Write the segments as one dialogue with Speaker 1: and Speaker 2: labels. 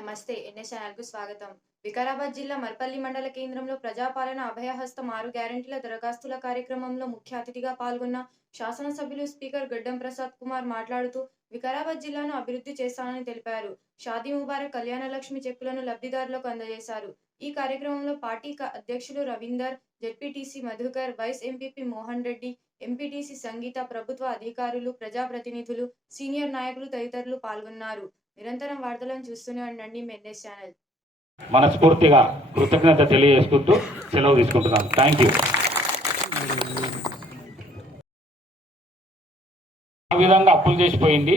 Speaker 1: నమస్తే ఎన్ఎస్ ఛానల్కు స్వాగతం. వికారాబాద్ జిల్లా మర్పల్లి మండల కేంద్రంలో ప్రజాపాలన అభయహస్తం ఆరు గ్యారెంటీల దరఖాస్తుల కార్యక్రమంలో ముఖ్య అతిథిగా పాల్గొన్న శాసనసభ్యులు స్పీకర్ గడ్డం ప్రసాద్ కుమార్ మాట్లాడుతూ వికారాబాద్ జిల్లాను అభివృద్ధి చేస్తానని తెలిపారు. షాదీ ముబారక్ కళ్యాణ లక్ష్మి చెక్కులను లబ్ధిదారులకు అందజేశారు. ఈ కార్యక్రమంలో పార్టీ అధ్యక్షులు Ravinder ZPTC Madhukar vice MPP Mohan Reddy MPTC Sangeetha ప్రభుత్వ అధికారులు ప్రజాప్రతినిధులు సీనియర్ నాయకులు తదితరులు పాల్గొన్నారు. నిరంతరం వార్తలను చూస్తూనే ఉండండి మెన్నేస్ ఛానల్.
Speaker 2: మనస్ఫూర్తిగా కృతజ్ఞత తెలియజేసుకుంటూ సెలవు తీసుకుంటున్నాను థ్యాంక్ యూ ఆ విధంగా అప్పులు చేసిపోయింది.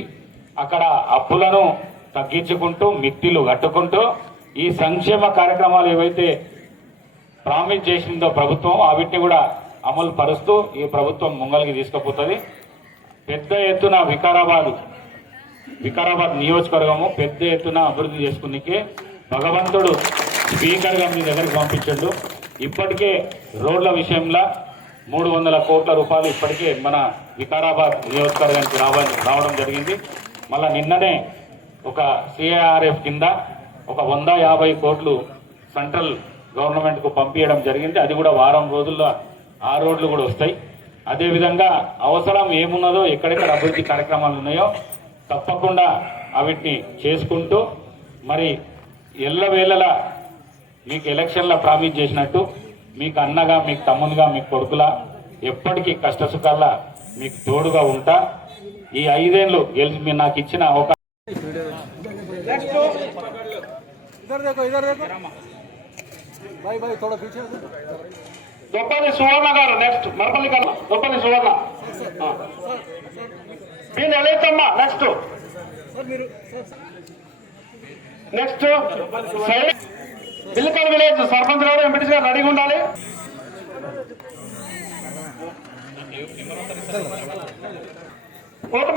Speaker 2: అక్కడ అప్పులను తగ్గించుకుంటూ మిత్తిలు కట్టుకుంటూ ఈ సంక్షేమ కార్యక్రమాలు ఏవైతే ప్రామిస్ చేసిందో ప్రభుత్వం వాటిని కూడా అమలు పరుస్తూ ఈ ప్రభుత్వం ముంగలికి తీసుకుపోతుంది. పెద్ద ఎత్తున వికారాబాద్ వికారాబాద్ నియోజకవర్గము పెద్ద ఎత్తున అభివృద్ధి చేసుకునికే భగవంతుడు స్పీకర్గా మీ దగ్గరికి పంపించండు. ఇప్పటికే రోడ్ల విషయంలో మూడు వందల కోట్ల రూపాయలు ఇప్పటికే మన వికారాబాద్ నియోజకవర్గానికి రావాలి రావడం జరిగింది. మళ్ళీ నిన్ననే ఒక సిఐఆర్ఎఫ్ కింద ఒక వంద యాభై కోట్లు సెంట్రల్ గవర్నమెంట్కు పంపించడం జరిగింది. అది కూడా వారం రోజుల్లో ఆ రోడ్లు కూడా వస్తాయి. అదేవిధంగా అవసరం ఏమున్నదో ఎక్కడెక్కడ అభివృద్ధి కార్యక్రమాలు ఉన్నాయో తప్పకుండా అవిటిని చేసుకుంటూ మరి ఎల్లవేళలా మీకు ఎలక్షన్లో ప్రామిస్ చేసినట్టు మీకు అన్నగా మీకు తమ్ముందిగా మీకు కొడుకులా ఎప్పటికీ కష్టసుఖాల్లో మీకు తోడుగా ఉంటా. ఈ ఐదేళ్ళు గెలిచి మీరు నాకు ఇచ్చిన
Speaker 3: ఒక
Speaker 2: దొప్పని సువర్ణ గారు నెక్స్ట్ మరపల్లి గారు Doppani Suvarna. B నలయతమ్మ next next Bilkal village sarpanch గారు ఎంపీటీ గారు రెడీగా ఉండాలి? ఓటు